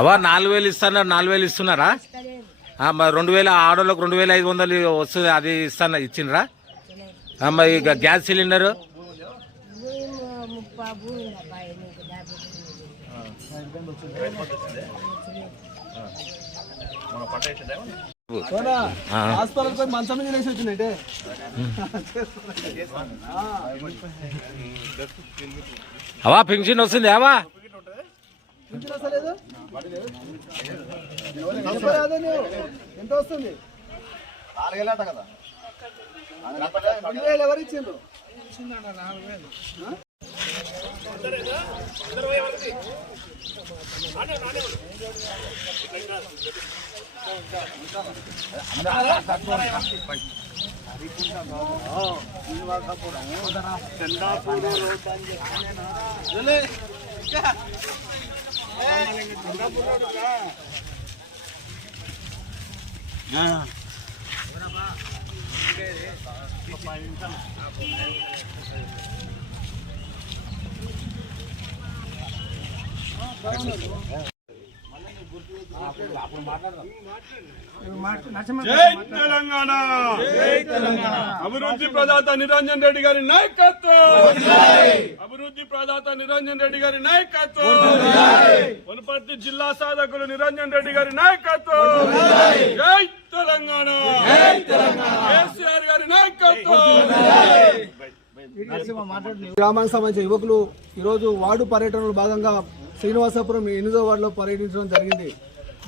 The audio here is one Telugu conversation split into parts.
అవా నాలుగు వేలు ఇస్తున్నారు నాలుగు వేలు ఇస్తున్నారా? మరి రెండు వేల ఆడోళ్ళకి రెండు వేల ఐదు వందలు వస్తుంది అది ఇస్తాను ఇచ్చిండ్రా? మరి ఇక గ్యాస్ సిలిండర్? అవా పెన్షన్ వస్తుంది అవా ఇంటికి వస్తలేదు అదే నువ్వు. ఎంత వస్తుంది? రెండు వేలు ఎవరు ఇచ్చిండ్రు? జై తెలంగాణ. అభివృద్ధి ప్రదాత నిరంజన్ రెడ్డి గారి నాయకత్వం. అభివృద్ధి ప్రదాత నిరంజన్ రెడ్డి గారి నాయకత్వం. వనపర్తి జిల్లా సాధకులు నిరంజన్ రెడ్డి గారి నాయకత్వం. జై తెలంగాణ. కేసీఆర్ గారి నాయకత్వం. గ్రామానికి సంబంధించిన యువకులు ఈరోజు వార్డు పర్యటనలో భాగంగా శ్రీనివాసపురం ఎనిమిదో వార్డులో పర్యటించడం జరిగింది.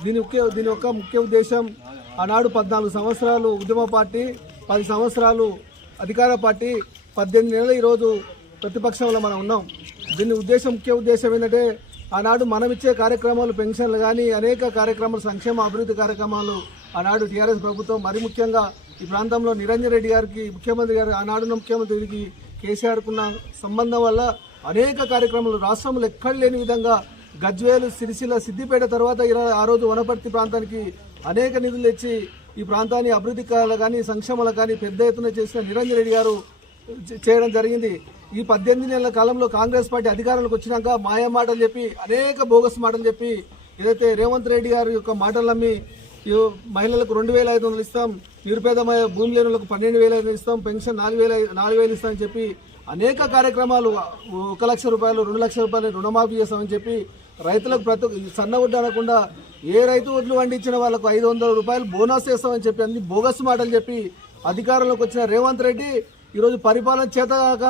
దీని ముఖ్య దీని యొక్క ముఖ్య ఉద్దేశం ఆనాడు పద్నాలుగు సంవత్సరాలు ఉద్యమ పార్టీ పది సంవత్సరాలు అధికార పార్టీ పద్దెనిమిది నెలలు ఈరోజు ప్రతిపక్షంలో మనం ఉన్నాం. దీని ఉద్దేశం ముఖ్య ఉద్దేశం ఏంటంటే ఆనాడు మనం ఇచ్చే కార్యక్రమాలు పెన్షన్లు కానీ అనేక కార్యక్రమాలు సంక్షేమ అభివృద్ధి కార్యక్రమాలు ఆనాడు టీఆర్ఎస్ ప్రభుత్వం మరి ముఖ్యంగా ఈ ప్రాంతంలో నిరంజన్ రెడ్డి గారికి ముఖ్యమంత్రి గారు ఆనాడున్న ముఖ్యమంత్రికి కేసీఆర్కున్న సంబంధం వల్ల అనేక కార్యక్రమాలు రాష్ట్రంలో ఎక్కడ లేని విధంగా గజ్వేలు సిరిసిల్ల సిద్దిపేట తర్వాత ఇరవై ఆ రోజు వనపర్తి ప్రాంతానికి అనేక నిధులు తెచ్చి ఈ ప్రాంతాన్ని అభివృద్ధి కానీ సంక్షేమాలు కానీ పెద్ద ఎత్తున చేసిన నిరంజన్ రెడ్డి గారు చేయడం జరిగింది. ఈ పద్దెనిమిది నెలల కాలంలో కాంగ్రెస్ పార్టీ అధికారంలోకి వచ్చినాక మాయ మాటలు చెప్పి అనేక బోగస్ మాటలు చెప్పి ఏదైతే రేవంత్ రెడ్డి గారి యొక్క మాటలు నమ్మి మహిళలకు రెండు వేల ఐదు వందలు ఇస్తాం నిరుపేదమైన భూమి లేని వాళ్ళకు పన్నెండు వేల ఐదు ఇస్తాం పెన్షన్ నాలుగు వేల నాలుగు వేలు ఇస్తామని చెప్పి అనేక కార్యక్రమాలు ఒక లక్ష రూపాయలు రెండు లక్షల రూపాయలు రుణమాఫీ చేస్తామని చెప్పి రైతులకు ప్రతి సన్న వడ్డీ అనకుండా ఏ రైతు వడ్లు పండించిన వాళ్ళకు ఐదు వందల రూపాయలు బోనస్ చేస్తామని చెప్పి అన్ని బోగస్ మాటలు చెప్పి అధికారంలోకి వచ్చిన రేవంత్ రెడ్డి ఈరోజు పరిపాలన చేతగాక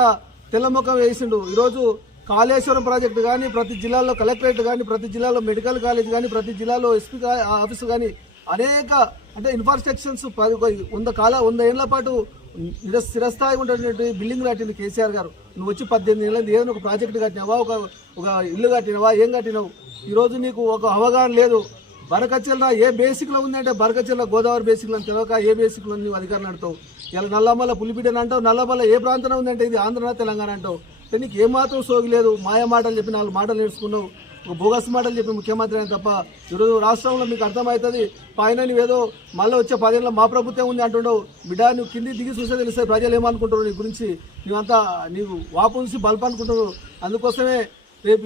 తెల్లముఖం వేసిండు. ఈరోజు కాళేశ్వరం ప్రాజెక్టు కానీ ప్రతి జిల్లాలో కలెక్టరేట్ కానీ ప్రతి జిల్లాలో మెడికల్ కాలేజ్ కానీ ప్రతి జిల్లాలో ఎస్పీ ఆఫీసు కానీ అనేక అంటే ఇన్ఫ్రాస్ట్రక్చర్స్ పది వంద కాల వంద ఏళ్ళ పాటు నిర స్థిరస్థాయి ఉన్నటువంటి బిల్డింగ్ కట్టింది కేసీఆర్ గారు. నువ్వు వచ్చి పద్దెనిమిది ఏళ్ళ ఏదైనా ఒక ప్రాజెక్టు కట్టినావా? ఒక ఒక ఇల్లు కట్టినవా? ఏం కట్టినావు? ఈరోజు నీకు ఒక అవగాహన లేదు. బరకచెల్ల ఏ బేసిక్లో ఉందంటే బరకచెల్ల గోదావరి బేసిక్లో తెలియక ఏ బేసిక్లో నువ్వు అధికారులు నడుతావు ఇలా నల్లమల్ల పులిపిడని అంటావు నల్లమల్ల ఏ ప్రాంతం ఉందంటే ఇది ఆంధ్ర తెలంగాణ అంటావు. నీకు ఏమాత్రం సోగిలేదు మాయ మాటలు చెప్పి నాలుగు మాటలు నేర్చుకున్నావు. ఒక బోగస్ మాటలు చెప్పి ముఖ్యమంత్రి అని తప్ప ఈరోజు రాష్ట్రంలో మీకు అర్థమవుతుంది. పైన నువ్వేదో మళ్ళీ వచ్చే పదేళ్ళలో మా ప్రభుత్వం ఉంది అంటుండవు బిడ్డ నువ్వు కింది దిగి చూస్తే తెలిస్తే ప్రజలు ఏమనుకుంటారు నీ గురించి. నువ్వంతా నీవు వాపు నుంచి బల్బ్ అనుకుంటున్నావు అందుకోసమే రేపు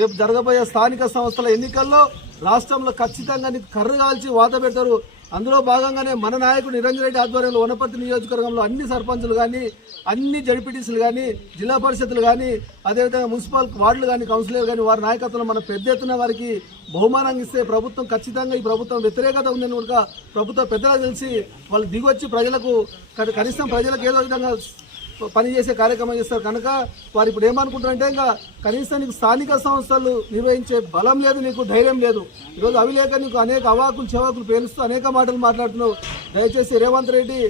రేపు జరగబోయే స్థానిక సంస్థల ఎన్నికల్లో రాష్ట్రంలో ఖచ్చితంగా నీకు కర్రు కాల్చి వాత పెడతారు. అందులో భాగంగానే మన నాయకుడు నిరంజన్ రెడ్డి ఆధ్వర్యంలో వనపర్తి నియోజకవర్గంలో అన్ని సర్పంచులు కానీ అన్ని జడ్పీటీసీలు కానీ జిల్లా పరిషత్లు కానీ అదేవిధంగా మున్సిపల్ వార్డులు కానీ కౌన్సిలర్ కానీ వారి నాయకత్వంలో మన పెద్ద ఎత్తున వారికి బహుమానం ఇస్తే ప్రభుత్వం ఖచ్చితంగా ఈ ప్రభుత్వం వ్యతిరేకత ఉందని కూడా ప్రభుత్వం పెద్దగా తెలిసి వాళ్ళు దిగొచ్చి ప్రజలకు కనీసం ప్రజలకు ఏదో విధంగా పని చేసే కార్యక్రమం చేస్తారు. కనుక వారు ఇప్పుడు ఏమనుకుంటారంటే ఇంకా కనీసం నీకు స్థానిక సంస్థలు నిర్వహించే బలం లేదు నీకు ధైర్యం లేదు. ఈరోజు అవి లేక నీకు అనేక అవాకులు చెవాకులు పేలుస్తూ అనేక మాటలు మాట్లాడుతున్నావు. దయచేసి రేవంత్ రెడ్డి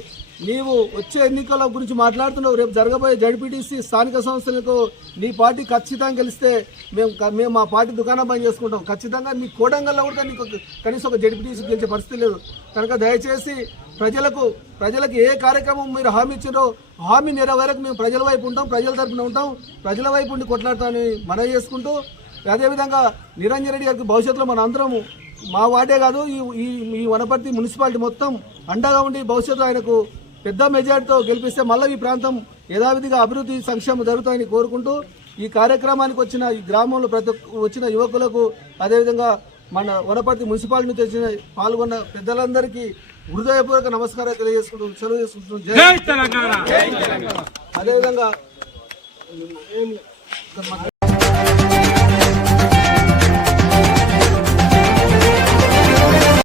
నీవు వచ్చే ఎన్నికల గురించి మాట్లాడుతున్నావు. రేపు జరగబోయే జడ్పీటీసీ స్థానిక సంస్థలకు నీ పార్టీ ఖచ్చితంగా గెలిస్తే మేము మేము మా పార్టీ దుకాణం పని చేసుకుంటాం. ఖచ్చితంగా నీ కోడంగల్లో కూడా నీకు కనీసం ఒక జడ్పీటీసీ గెలిచే పరిస్థితి లేదు. కనుక దయచేసి ప్రజలకు ప్రజలకు ఏ కార్యక్రమం మీరు హామీ ఇచ్చారో హామీ నెరవేరకు మేము ప్రజల వైపు ఉంటాం ప్రజల తరపున ఉంటాం. ప్రజల వైపు ఉండి కొట్లాడతామని మనవి చేసుకుంటూ అదేవిధంగా నిరంజన్ రెడ్డి గారికి భవిష్యత్తులో మన అందరము మా వార్డే కాదు ఈ ఈ ఈ వనపర్తి మున్సిపాలిటీ మొత్తం అండగా ఉండి భవిష్యత్తులో ఆయనకు పెద్ద మెజార్టీతో గెలిపిస్తే మళ్ళీ ఈ ప్రాంతం యథావిధిగా అభివృద్ధి సంక్షేమం జరుగుతాయని కోరుకుంటూ ఈ కార్యక్రమానికి వచ్చిన ఈ గ్రామంలో ప్రతి ఒక్క- వచ్చిన యువకులకు అదేవిధంగా మన వనపర్తి మున్సిపాలిటీ తెచ్చిన పాల్గొన్న పెద్దలందరికీ హృదయపూర్వక నమస్కారాలు తెలియజేసుకుంటూ సెలవు చేసుకుంటున్నాం జై జై తెలంగాణ. అదేవిధంగా